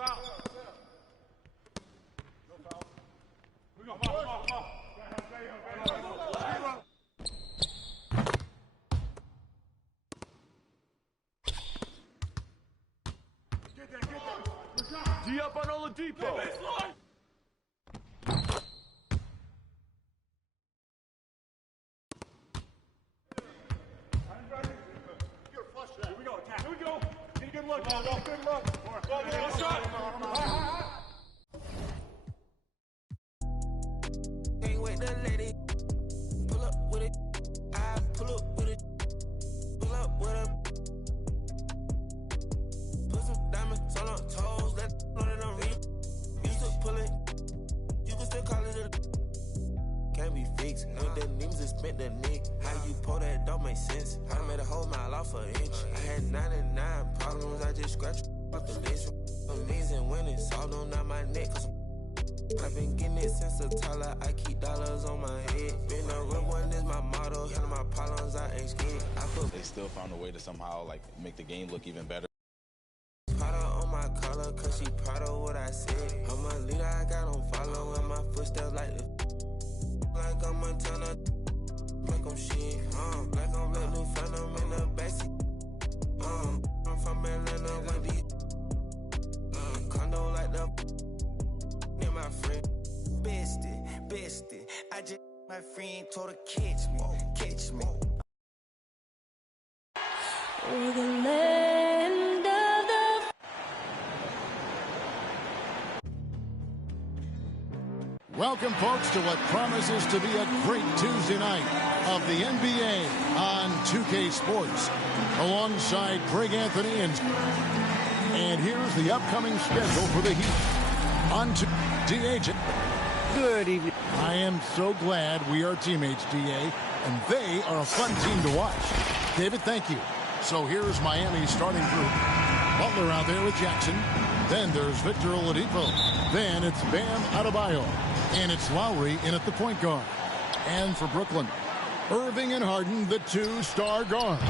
D up on Oladipo. Here we go, attack. Here we go. Get a good look. Good look. Good shot. Ain't with the lady. Pull up with it. I pull up with it. Pull up with it. Put some diamonds on her toes. Let on it on me. You still pull it. You can still call it a. Can't be fixed. With the names and spent the nick. How you pull that don't make sense. I made a whole mile off an inch. I had 99 problems. I just scratched off the list. Amazing when it's all on my neck. Cause I've been getting it since the Tyler. I keep dollars on my head. Been a real one is my motto. Handle my problems, I ain't scared. They still found a way to somehow like make the game look even better. Prada on my collar, cause she proud of what I said. I'm a leader, I got on following my footsteps like the like I'm a Montana, like I'm shit, like I'm Red New Phantom in the backseat. I'm from Atlanta with these condo like the my friend. Bestie, I just my friend told her catch me. We're the land of the. Welcome, folks, to what promises to be a great Tuesday night of the NBA on 2K Sports. Alongside Greg Anthony and here's the upcoming schedule for the Heat. On to D.A. Good evening. I am so glad we are teammates, D.A., and they are a fun team to watch. David, thank you. So here's Miami's starting group. Butler out there with Jackson. Then there's Victor Oladipo. Then it's Bam Adebayo. And it's Lowry in at the point guard. And for Brooklyn, Irving and Harden, the two star guards.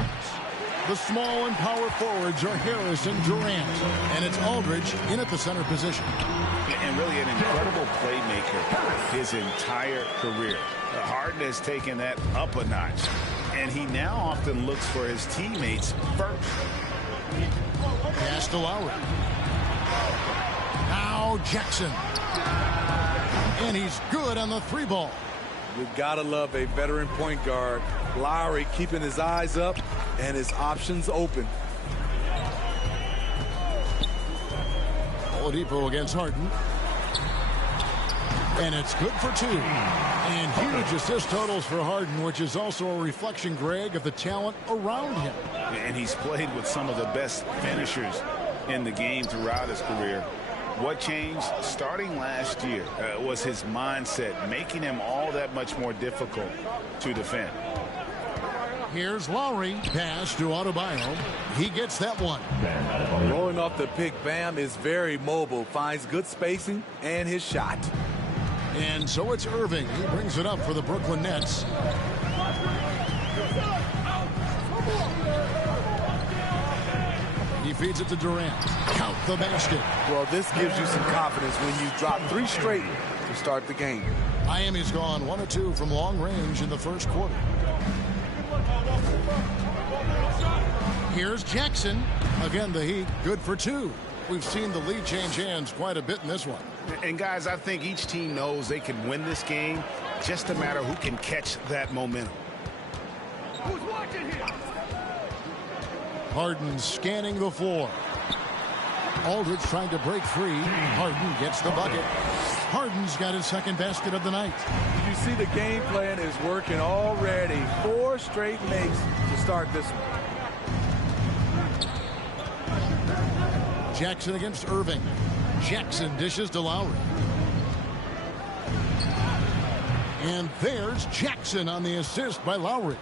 The small and power forwards are Harris and Durant. And it's Aldridge in at the center position. And really an incredible playmaker his entire career. Harden has taken that up a notch. And he now often looks for his teammates first. Pass to Lowry. Now Jackson. And he's good on the three ball. You gotta love a veteran point guard. Lowry keeping his eyes up and his options open. Oladipo against Harden. And it's good for two. And huge assist totals for Harden, which is also a reflection, Greg, of the talent around him. And he's played with some of the best finishers in the game throughout his career. What changed starting last year was his mindset, making him all that much more difficult to defend. Here's Lowry. Pass to Adebayo. He gets that one. Rolling off the pick, Bam is very mobile, finds good spacing and his shot. And so it's Irving. He brings it up for the Brooklyn Nets. He feeds it to Durant. Count the basket. Well, this gives you some confidence when you drop three straight to start the game. Miami's gone 1 of 2 from long range in the first quarter. Here's Jackson. Again, the Heat good for two. We've seen the lead change hands quite a bit in this one. And guys, I think each team knows they can win this game. Just a matter who can catch that momentum. Who's watching here? Harden scanning the floor. Aldridge trying to break free. Harden gets the bucket. Harden's got his second basket of the night. You see the game plan is working already. 4 straight makes to start this one. Jackson against Irving. Jackson dishes to Lowry. And there's Jackson on the assist by Lowry.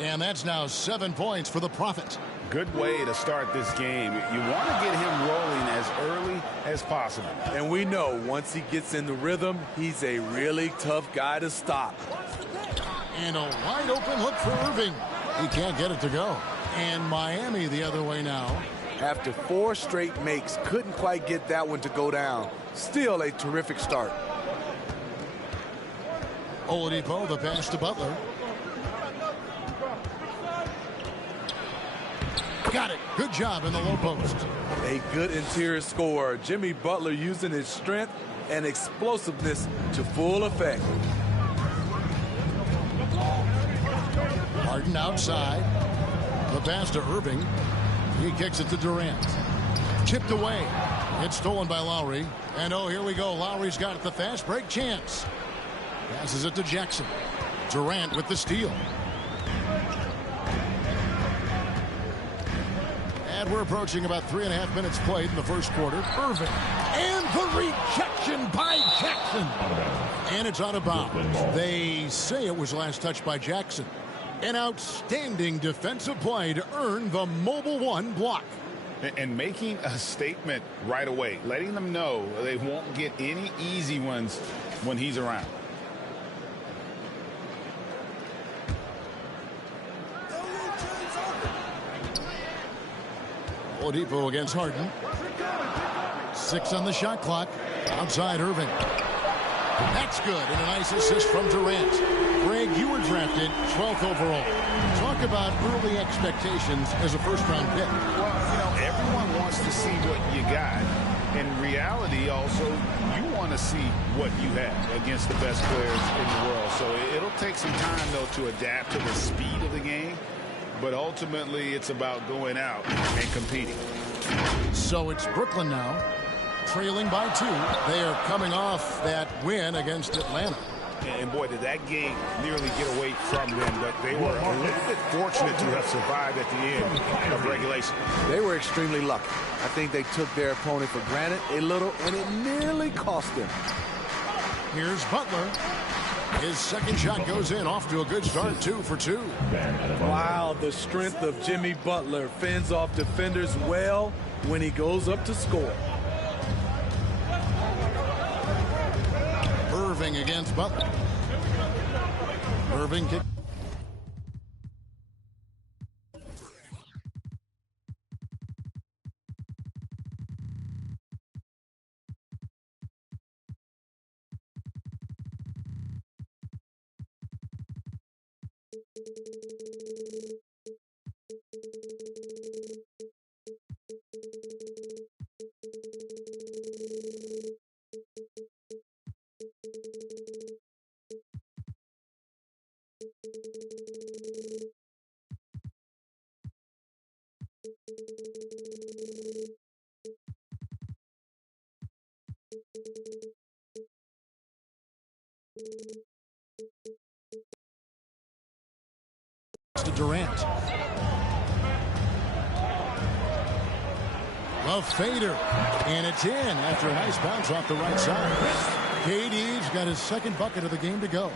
And that's now 7 points for the Prophet. Good way to start this game. You want to get him rolling as early as possible. And we know once he gets in the rhythm, he's a really tough guy to stop. And a wide open look for Irving. He can't get it to go. And Miami the other way now. After 4 straight makes, couldn't quite get that one to go down. Still a terrific start. Oladipo, the pass to Butler. Got it. Good job in the low post. A good interior scorer. Jimmy Butler using his strength and explosiveness to full effect. Harden outside. The pass to Irving. He kicks it to Durant. Chipped away. It's stolen by Lowry. And oh, here we go. Lowry's got it. The fast break chance. Passes it to Jackson. Durant with the steal. And we're approaching about 3.5 minutes played in the first quarter. Irving. And the rejection by Jackson. And it's out of bounds. They say it was last touched by Jackson. An outstanding defensive play to earn the Mobile One block. And making a statement right away, letting them know they won't get any easy ones when he's around. Oladipo against Harden. 6 on the shot clock. Outside Irving. That's good, and a nice assist from Durant. Greg, you were drafted 12th overall. Talk about early expectations as a first-round pick. Well, everyone wants to see what you got. In reality, also, you want to see what you have against the best players in the world. So it'll take some time, though, to adapt to the speed of the game. But ultimately, it's about going out and competing. So it's Brooklyn now, trailing by 2. They are coming off that win against Atlanta. And boy, did that game nearly get away from them, but they were a little bit fortunate to have survived at the end of regulation. They were extremely lucky. I think they took their opponent for granted a little, and it nearly cost them. Here's Butler. His second shot goes in, off to a good start, 2 for 2. Wow, the strength of Jimmy Butler fends off defenders well when he goes up to score. Irving against Butler. Irving kick. To Durant. The fader. And it's in after a nice bounce off the right side. KD's got his second bucket of the game to go.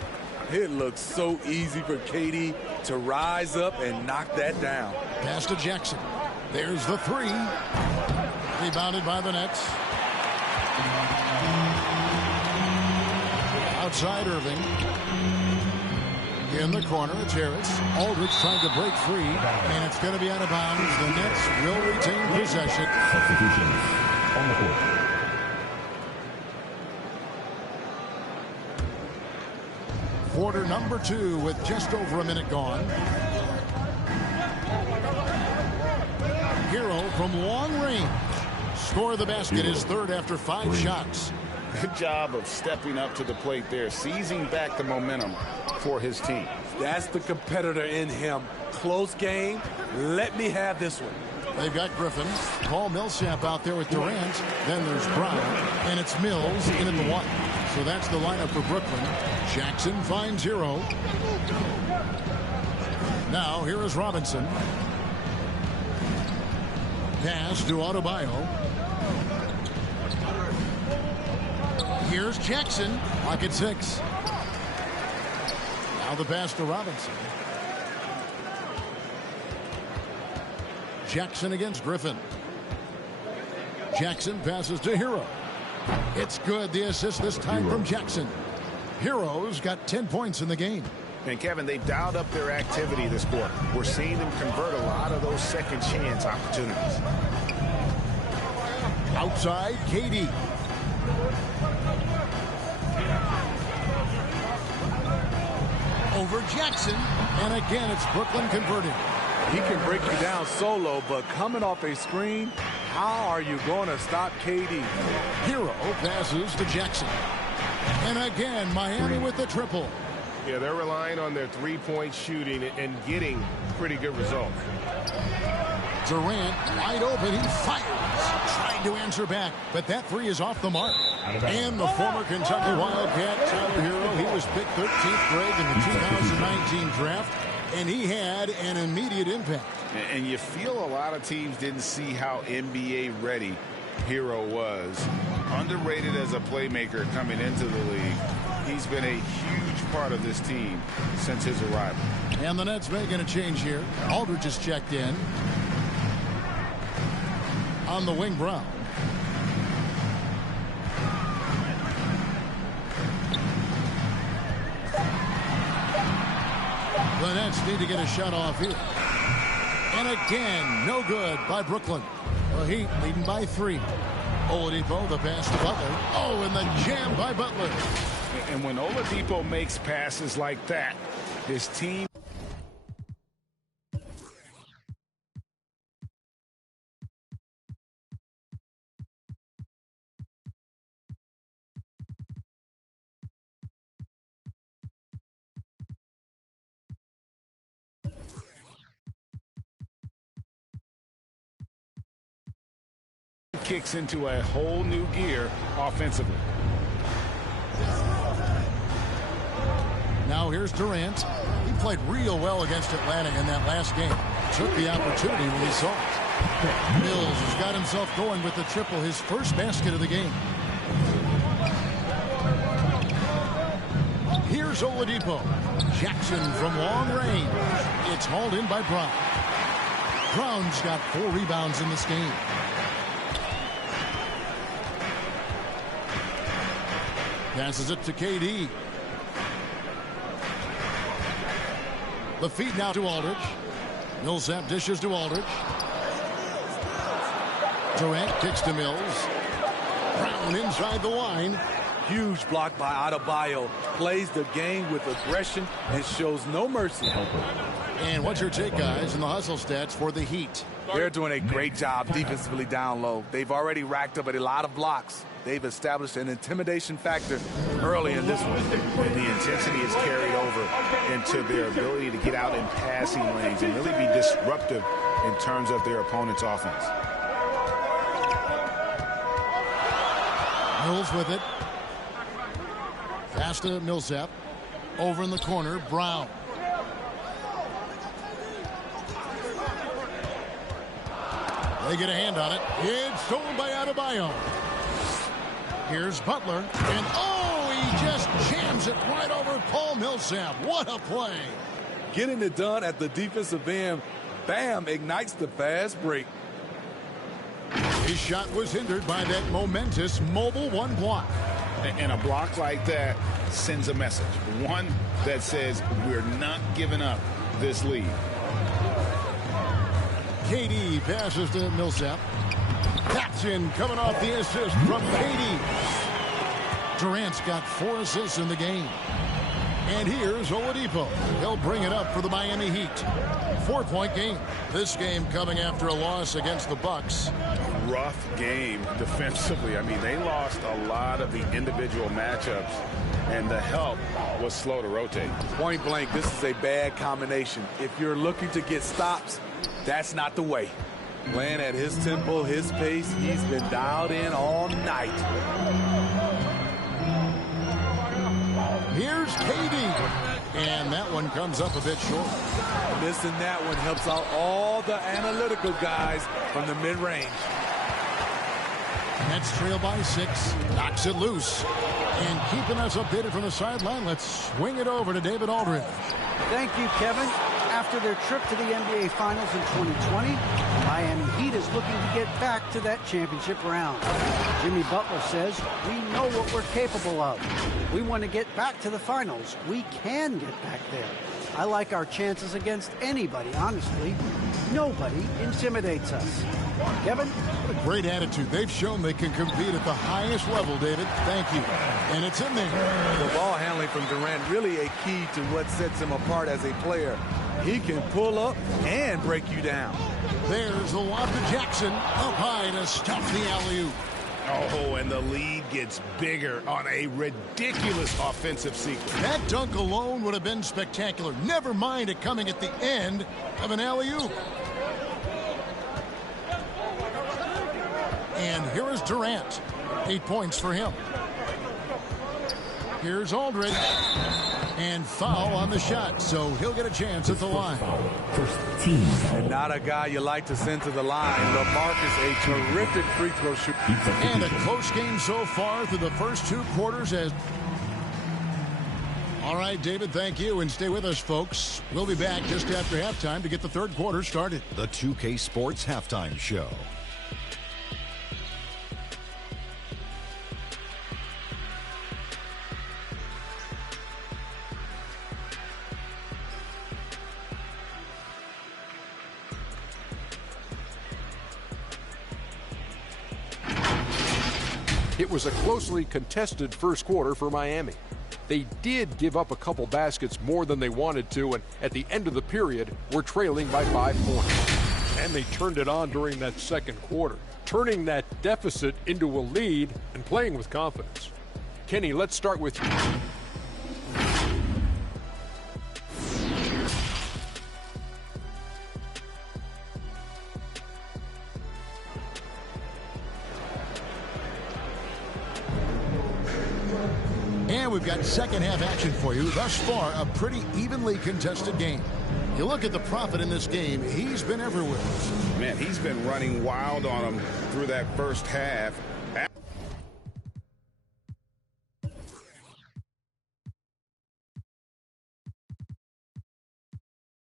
It looks so easy for KD to rise up and knock that down. Pass to Jackson. There's the 3. Rebounded by the Nets. Outside Irving. In the corner, it's Harris. Aldridge trying to break free, and it's going to be out of bounds. The Nets will retain possession. Substitutions on the court. Quarter number 2 with just over a minute gone. Hero from long range. Score the basket, his third after 5 shots. Good job of stepping up to the plate there, seizing back the momentum for his team. That's the competitor in him. Close game. Let me have this one. They've got Griffin. Paul Millsap out there with Durant. Then there's Brown. And it's Mills in at the 1. So that's the lineup for Brooklyn. Jackson finds Hero. Now here is Robinson. Pass to Adebayo. Here's Jackson. Lock at 6. Now the pass to Robinson. Jackson against Griffin. Jackson passes to Hero. It's good. The assist this time from Jackson. Hero's got 10 points in the game. And Kevin, they've dialed up their activity this quarter. We're seeing them convert a lot of those second chance opportunities. Outside, KD. Over Jackson. And again, it's Brooklyn converting. He can break you down solo, but coming off a screen, how are you going to stop KD? Hero passes to Jackson. And again, Miami with the triple. Yeah, they're relying on their three-point shooting and getting pretty good results. Durant wide open. He fires. Trying to answer back, but that three is off the mark. And the former Kentucky Wildcat, Tyler Hero, he was picked 13th grade in the 2019 draft, and he had an immediate impact. And you feel a lot of teams didn't see how NBA ready Hero was. Underrated as a playmaker coming into the league. He's been a huge part of this team since his arrival. And the Nets making a change here. Aldridge is checked in. On the wing, Brown. The Nets need to get a shot off here. And again, no good by Brooklyn. The Heat leading by 3. Oladipo, the pass to Butler. Oh, and the jam by Butler. And when Oladipo makes passes like that, his team... kicks into a whole new gear offensively. Now here's Durant. He played real well against Atlanta in that last game. Took the opportunity when he saw it. Mills has got himself going with the triple, his first basket of the game. Here's Oladipo. Jackson from long range. It's hauled in by Brown. Brown's got 4 rebounds in this game. Passes it to KD. The feed now to Aldridge. Millsap dishes to Aldridge. Durant kicks to Mills. Brown inside the line. Huge block by Adebayo. Plays the game with aggression and shows no mercy. And what's your take, guys, in the hustle stats for the Heat? They're doing a great job defensively down low. They've already racked up a lot of blocks. They've established an intimidation factor early in this one. And the intensity is carried over into their ability to get out in passing lanes and really be disruptive in terms of their opponent's offense. Mills with it. Pass to Millsap. Over in the corner, Brown. They get a hand on it. It's stolen by Adebayo. Here's Butler. And oh, he just jams it right over Paul Millsap. What a play. Getting it done at the defensive end. Bam, ignites the fast break. His shot was hindered by that momentous mobile 1 block. And a block like that sends a message. One that says we're not giving up this lead. KD passes to Millsap. Jackson coming off the assist from KD. Durant's got 4 assists in the game. And here's Oladipo. He'll bring it up for the Miami Heat. 4-point game. This game coming after a loss against the Bucks. Rough game defensively. I mean, they lost a lot of the individual matchups, and the help was slow to rotate. Point blank, this is a bad combination. If you're looking to get stops, that's not the way. Playing at his tempo, his pace, he's been dialed in all night. Here's KD. And that one comes up a bit short. Missing that one helps out all the analytical guys from the mid-range. Nets trail by 6. Knocks it loose. And keeping us updated from the sideline, let's swing it over to David Aldridge. Thank you, Kevin. After their trip to the NBA Finals in 2020, Miami Heat is looking to get back to that championship round. Jimmy Butler says, we know what we're capable of. We want to get back to the finals. We can get back there. I like our chances against anybody, honestly. Nobody intimidates us. Kevin? What a great attitude. They've shown they can compete at the highest level, David. Thank you. And it's in there. The ball handling from Durant really a key to what sets him apart as a player. He can pull up and break you down. There's the lob to Jackson. Up high to stop the alley-oop. Oh, and the lead gets bigger on a ridiculous offensive sequence. That dunk alone would have been spectacular. Never mind it coming at the end of an alley-oop. And here is Durant. 8 points for him. Here's Aldridge. And foul on the shot, so he'll get a chance at the line. First team. And not a guy you like to send to the line. LaMarcus, a terrific free throw shooter. And a close game so far through the first 2 quarters. All right, David, thank you. And stay with us, folks. We'll be back just after halftime to get the third quarter started. The 2K Sports Halftime Show. It was a closely contested first quarter for Miami. They did give up a couple baskets more than they wanted to, and at the end of the period, were trailing by 5 points. And they turned it on during that second quarter, turning that deficit into a lead and playing with confidence. Kenny, let's start with you. And we've got second half action for you. Thus far, a pretty evenly contested game. You look at the Prophet in this game, he's been everywhere. Man, he's been running wild on him through that first half.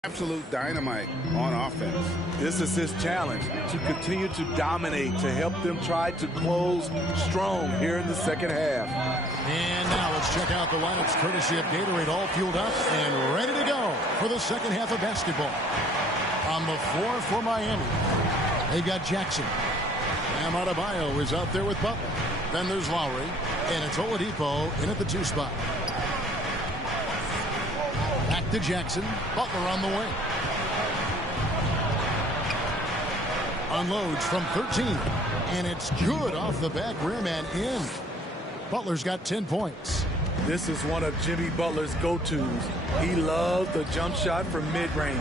Absolute dynamite on offense. This is his challenge, to continue to dominate, to help them try to close strong here in the second half. And now let's check out the lineups courtesy of Gatorade, all fueled up and ready to go for the second half of basketball. On the floor for Miami, they've got Jackson. Bam Adebayo is out there with Butler. Then there's Lowry, and it's Oladipo in at the 2 spot. Back to Jackson. Butler on the wing. Unloads from 13. And it's good off the back rim and in. Butler's got 10 points. This is one of Jimmy Butler's go-tos. He loves the jump shot from mid-range.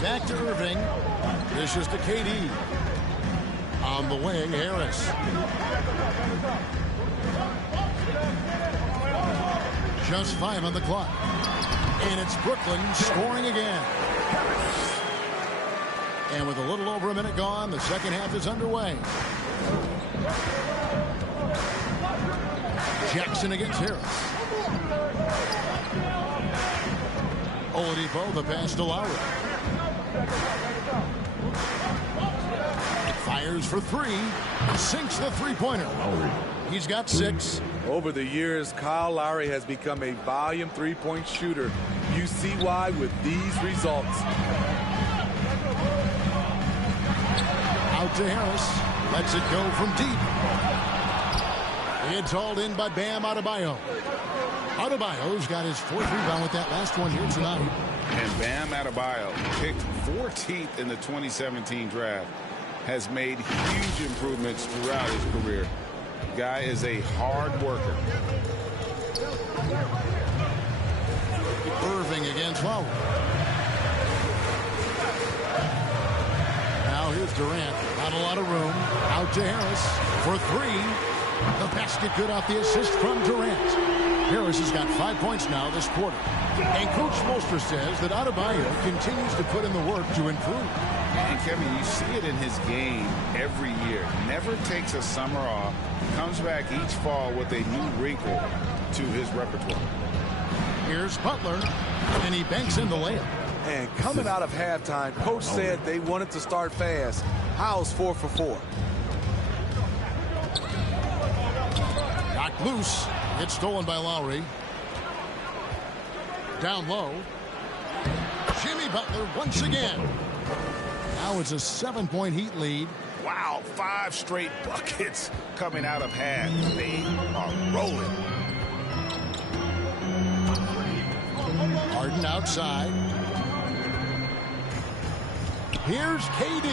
Back to Irving. This is to KD. On the wing, Harris. Just 5 on the clock. And it's Brooklyn scoring again. And with a little over a minute gone, the second half is underway. Jackson against Harris. Oladipo, the pass to Lowry. Fires for 3. Sinks the three-pointer. He's got 6. Over the years, Kyle Lowry has become a volume three-point shooter. You see why with these results. Out to Harris. Lets it go from deep. It's hauled in by Bam Adebayo. Adebayo's got his 4th rebound with that last one here tonight. And Bam Adebayo, picked 14th in the 2017 draft, has made huge improvements throughout his career. Guy is a hard worker. Irving against Lowry. Now here's Durant. Not a lot of room. Out to Harris for 3. The basket good off the assist from Durant. Harris has got 5 points now this quarter. And Coach Spoelstra says that Adebayo continues to put in the work to improve. And Kevin, you see it in his game every year. Never takes a summer off. Comes back each fall with a new wrinkle to his repertoire. Here's Butler, and he banks in the layup. And coming out of halftime, Coach said they wanted to start fast. How's 4 for 4? Knocked loose. It's stolen by Lowry. Down low. Jimmy Butler once again. Now it's a 7-point Heat lead. Wow, 5 straight buckets coming out of half. They are rolling. Harden outside. Here's KD.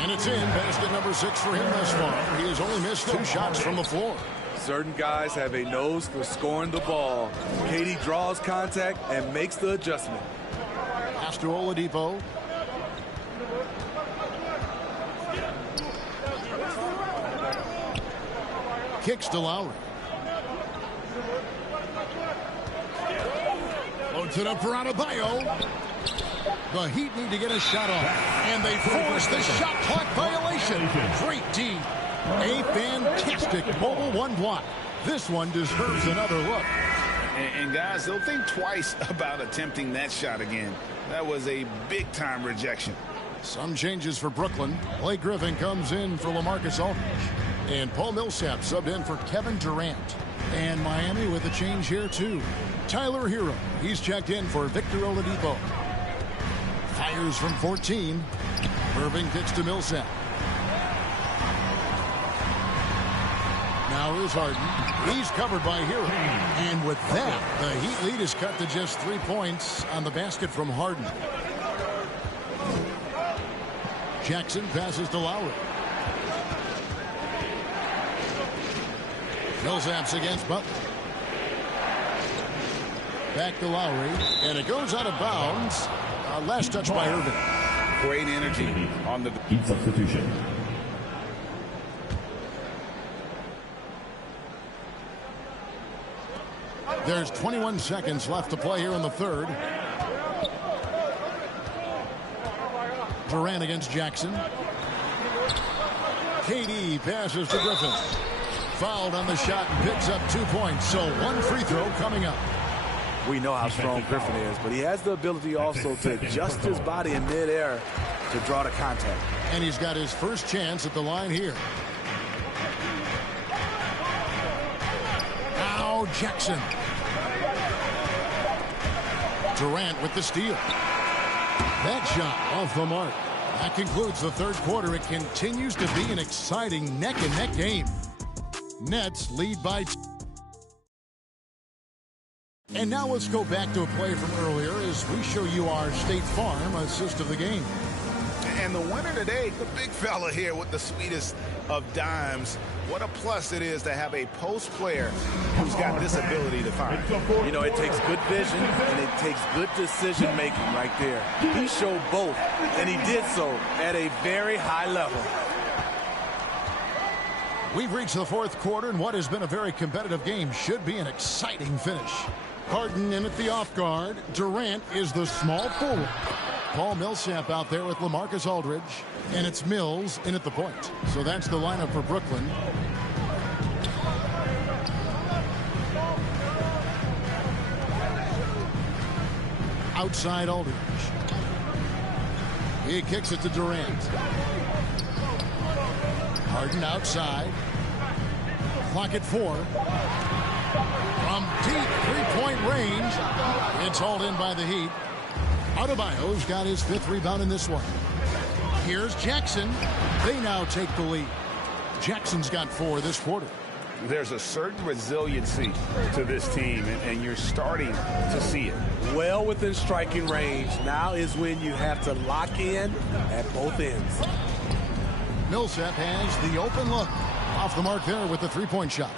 And it's in. Basket number 6 for him thus far. He has only missed 2 shots from the floor. Certain guys have a nose for scoring the ball. KD draws contact and makes the adjustment. Pass to Oladipo. Kicks to Lowry. Loads it up for Adebayo. The Heat need to get a shot off. And they force the shot clock violation. Great D. A fantastic mobile 1 block. This one deserves another look. And guys, they'll think twice about attempting that shot again. That was a big-time rejection. Some changes for Brooklyn. Blake Griffin comes in for LaMarcus Aldridge. And Paul Millsap subbed in for Kevin Durant. And Miami with a change here, too. Tyler Hero. He's checked in for Victor Oladipo. Fires from 14. Irving kicks to Millsap. Now is Harden. He's covered by Hero. And with that, the Heat lead is cut to just 3 points on the basket from Harden. Jackson passes to Lowry. Millsap's against Butler. Back to Lowry. And it goes out of bounds. Last touch by Irving. Great energy on the Heat substitution. There's 21 seconds left to play here in the third. Durant against Jackson. KD passes to Griffin. Fouled on the shot and picks up 2 points. So 1 free throw coming up. We know how strong Griffin is, but he has the ability also to adjust his body in midair to draw the contact. And he's got his first chance at the line here. Now Jackson. Durant with the steal. That shot off the mark. That concludes the third quarter. It continues to be an exciting neck-and-neck game. Nets lead by 2. And now let's go back to a play from earlier as we show you our State Farm assist of the game. And the winner today, the big fella here with the sweetest of dimes. What a plus it is to have a post player who's got this ability to find. You know, it takes good vision and it takes good decision making right there. He showed both, and he did so at a very high level. We've reached the fourth quarter, and what has been a very competitive game should be an exciting finish. Harden in at the off guard. Durant is the small forward. Paul Millsap out there with LaMarcus Aldridge. And it's Mills in at the point. So that's the lineup for Brooklyn. Outside Aldridge. He kicks it to Durant. Harden outside. Clock at 4. From deep three-point range. It's hauled in by the Heat. Adebayo's got his 5th rebound in this one. Here's Jackson. They now take the lead. Jackson's got 4 this quarter. There's a certain resiliency to this team, and you're starting to see it. Well within striking range. Now is when you have to lock in at both ends. Millsap has the open look. Off the mark there with the three-point shot.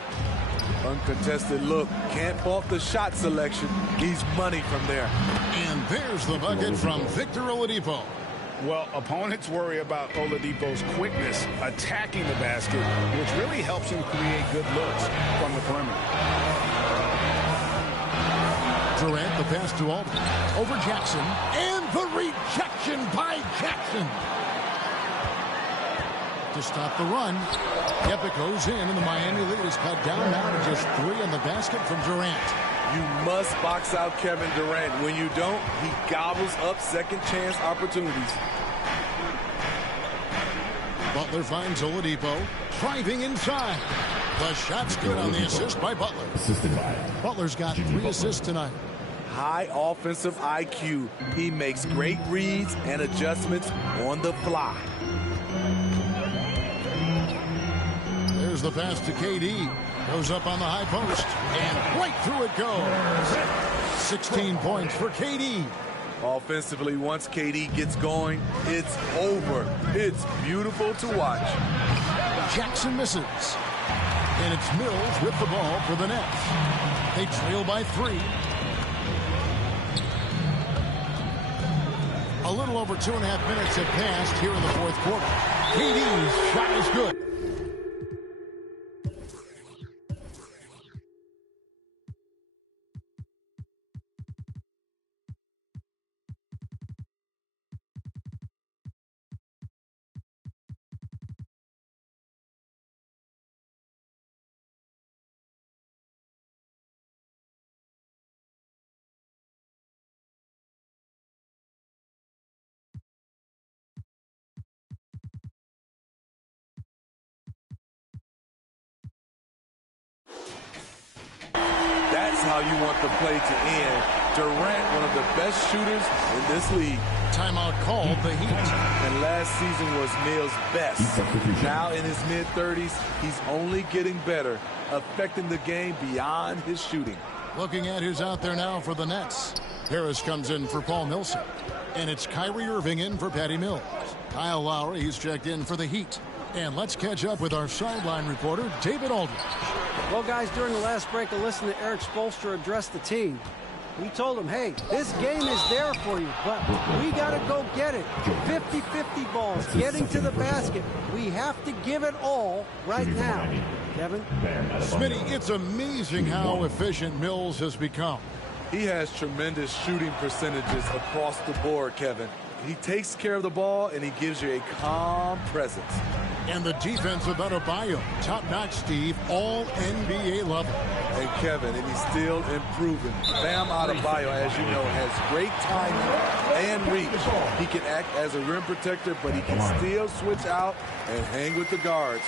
Uncontested look. Can't fault the shot selection. He's money from there. And there's the bucket from Victor Oladipo. Well, opponents worry about Oladipo's quickness attacking the basket, which really helps him create good looks from the perimeter. Durant, the pass to Aldridge. Over Jackson. And the rejection by Jackson. To stop the run. Kepik goes in, and the Miami lead is cut down now to just 3 in the basket from Durant. You must box out Kevin Durant. When you don't, he gobbles up second chance opportunities. Butler finds Oladipo. Driving inside. The shot's good on the assist by Butler. Assisted by Butler's got 3 assists tonight. high offensive IQ. He makes great reads and adjustments on the fly. There's the pass to KD. Goes up on the high post, and right through it goes. 16 points for KD. Offensively, once KD gets going, it's over. It's beautiful to watch. Jackson misses. And it's Mills with the ball for the Nets. They trail by 3. A little over 2.5 minutes have passed here in the fourth quarter. KD's shot is good. That's how you want the play to end. Durant, one of the best shooters in this league. Timeout called the Heat. And last season was Mills' best. Now in his mid-30s, he's only getting better, affecting the game beyond his shooting. Looking at who's out there now for the Nets. Harris comes in for Paul Millsap. And it's Kyrie Irving in for Patty Mills. Kyle Lowry, he's checked in for the Heat. And let's catch up with our sideline reporter, David Aldridge. Well, guys, during the last break, I listened to Eric Spoelstra address the team. We told him, hey, this game is there for you, but we got to go get it. 50-50 balls, getting to the basket. We have to give it all right now. Kevin? Smitty, it's amazing how efficient Mills has become. He has tremendous shooting percentages across the board, Kevin. He takes care of the ball, and he gives you a calm presence. And the defense of Adebayo, top-notch, Steve, all NBA level. And Kevin, and he's still improving. Bam Adebayo, as you know, has great timing and reach. He can act as a rim protector, but he can still switch out and hang with the guards.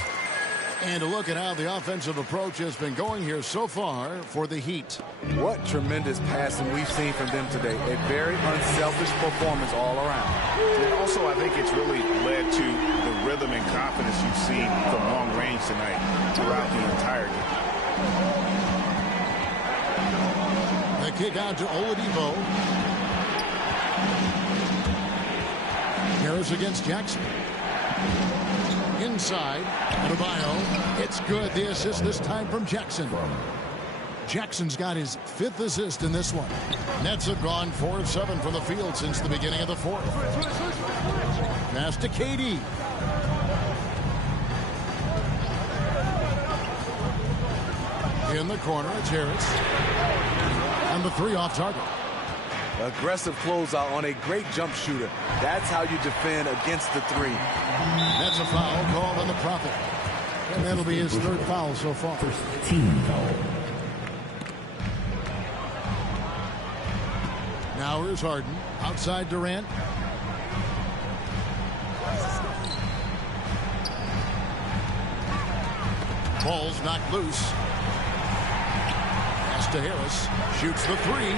And a look at how the offensive approach has been going here so far for the Heat. What tremendous passing we've seen from them today. A very unselfish performance all around. And also, I think it's really led to the rhythm and confidence you've seen from long range tonight throughout the entire game. The kick out to Oladipo. Harris against Jackson. Inside, Adebayo. It's good. The assist this time from Jackson. Jackson's got his 5th assist in this one. Nets have gone 4 of 7 from the field since the beginning of the fourth. Pass to KD. In the corner, it's Harris. And the 3 off target. Aggressive closeout on a great jump shooter. That's how you defend against the 3. That's a foul called on the Prophet. And that'll be his 3rd foul so far. First team foul. Now here's Harden. Outside Durant. Ball's knocked loose. Pass to Harris. Shoots the 3.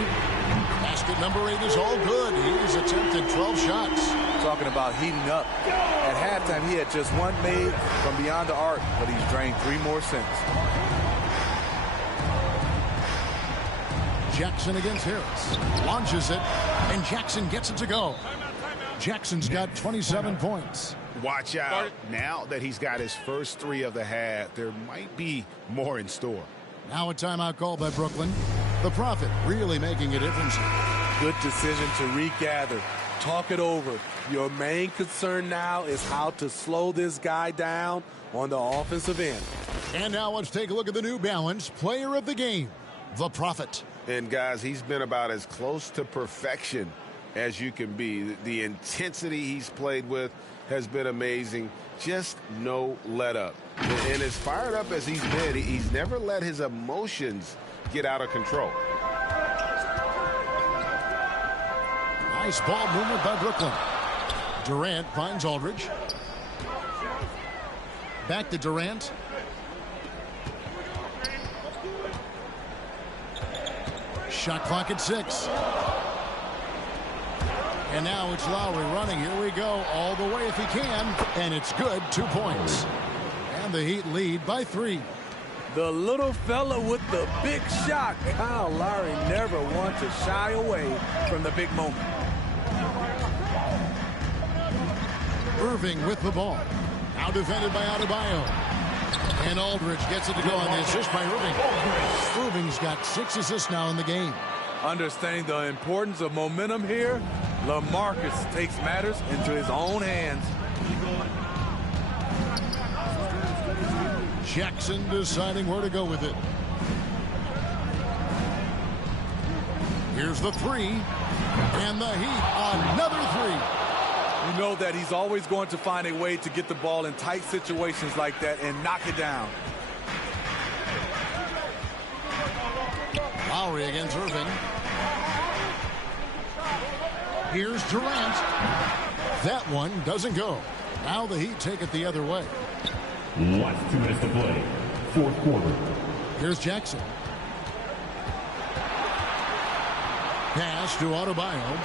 Basket number 8 is all good. He's attempted 12 shots. Talking about heating up. At halftime, he had just 1 made from beyond the arc, but he's drained 3 more since. Jackson against Harris. Launches it, and Jackson gets it to go. Jackson's got 27 points. Watch out. Now that he's got his first 3 of the half, there might be more in store. Now a timeout call by Brooklyn. The Prophet really making a difference. Good decision to regather. Talk it over. Your main concern now is how to slow this guy down on the offensive end. And now let's take a look at the New Balance player of the game, the Prophet. And guys, he's been about as close to perfection as you can be. The intensity he's played with has been amazing. Just no let up. And as fired up as he's been, he's never let his emotions get out of control. Nice ball movement by Brooklyn. Durant finds Aldridge. Back to Shot clock at 6. And now it's Lowry running. Here we go. All the way if he can. And it's good. 2 points. And the Heat lead by 3. The little fella with the big shot. Kyle Lowry never wants to shy away from the big moment. Irving with the ball. Now defended by Adebayo. And Aldridge gets it to go on the assist by Irving. Irving's got 6 assists now in the game. Understanding the importance of momentum here, LaMarcus takes matters into his own hands. Jackson deciding where to go with it. Here's the 3. And the Heat, another 3. You know that he's always going to find a way to get the ball in tight situations like that and knock it down. Lowry against Irving. Here's Durant. That one doesn't go. Now the Heat take it the other way. Last 2 minutes to play. 4th quarter. Here's Jackson. Pass to Adebayo.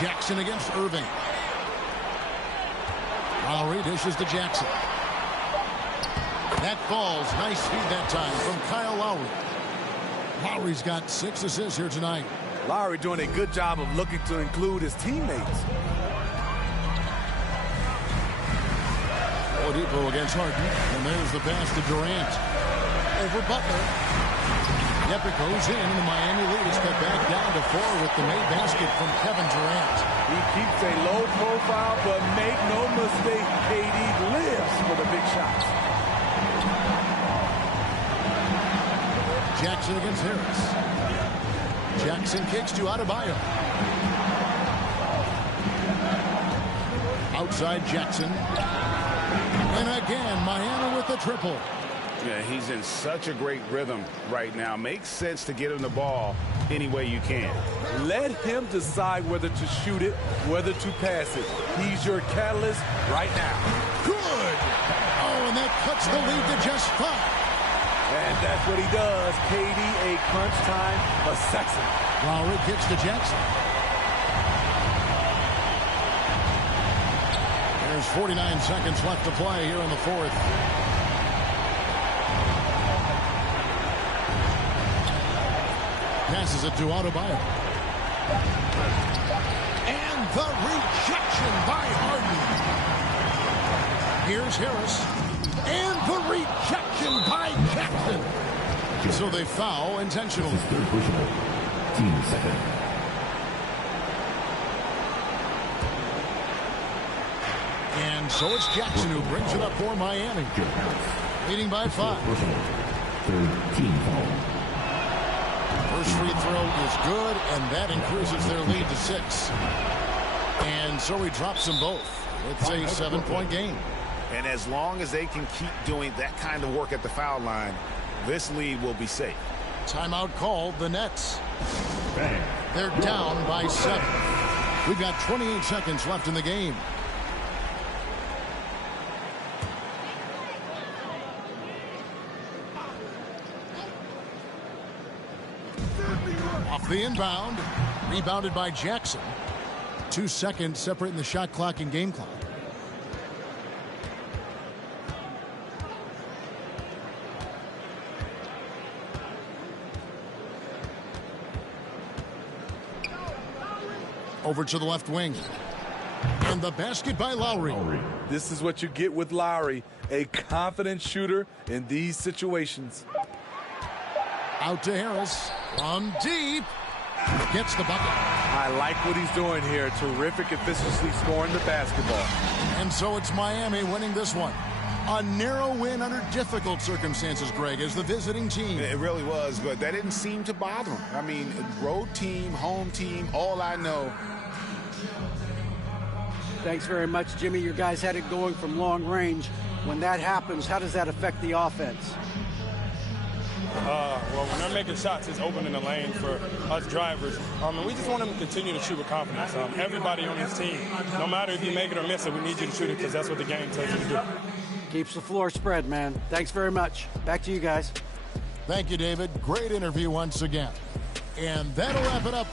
Jackson against Irving. Lowry dishes to Jackson. That falls. Nice feed that time from Kyle Lowry. Lowry's got 6 assists here tonight. Lowry doing a good job of looking to include his teammates. Oladipo against Harden. And there's the pass to Durant. Over Butler. Yep, it goes in, and the Miami lead is cut back down to 4 with the made basket from Kevin Durant. He keeps a low profile, but make no mistake, KD lives for the big shots. Jackson against Harris. Jackson kicks to Adebayo. Outside Jackson. And again, Miami with the triple. Yeah, he's in such a great rhythm right now. Makes sense to get him the ball any way you can. Let him decide whether to shoot it, whether to pass it. He's your catalyst right now. Good. Oh, and that cuts the lead to just 5. And that's what he does. KD, a crunch time assassin. Lowry kicks to Jackson. There's 49 seconds left to play here in the 4th. Passes it to Adebayo. And the rejection by Harden. Here's Harris. And the rejection by Jackson. So they foul intentionally. Third personal. Team second. And so it's Jackson who brings it up for Miami. Leading by 5. Third team foul. First free throw is good, and that increases their lead to 6. And so he drops them both. It's a 7-point game. And as long as they can keep doing that kind of work at the foul line, this lead will be safe. Timeout called, the Nets. They're down by 7. We've got 28 seconds left in the game. Off the inbound. Rebounded by Jackson. 2 seconds separating the shot clock and game clock. Over to the left wing. And the basket by Lowry. This is what you get with Lowry, a confident shooter in these situations. Out to Harris. From deep. Gets the bucket. I like what he's doing here. Terrific efficiency scoring the basketball. And so it's Miami winning this one. A narrow win under difficult circumstances, Greg, as the visiting team. It really was, but that didn't seem to bother him. I mean, road team, home team, all I know. Thanks very much, Jimmy. Your guys had it going from long range. When that happens, how does that affect the offense? Well, when they're making shots, it's opening the lane for us drivers. And we just want them to continue to shoot with confidence. Everybody on this team, no matter if you make it or miss it, we need you to shoot it because that's what the game tells you to do. Keeps the floor spread, man. Thanks very much. Back to you guys. Thank you, David. Great interview once again. And that'll wrap it up.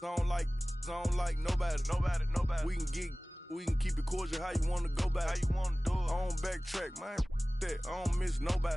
Don't like nobody. We can keep it cordial how you want to go back. On backtrack, man. That I don't miss nobody.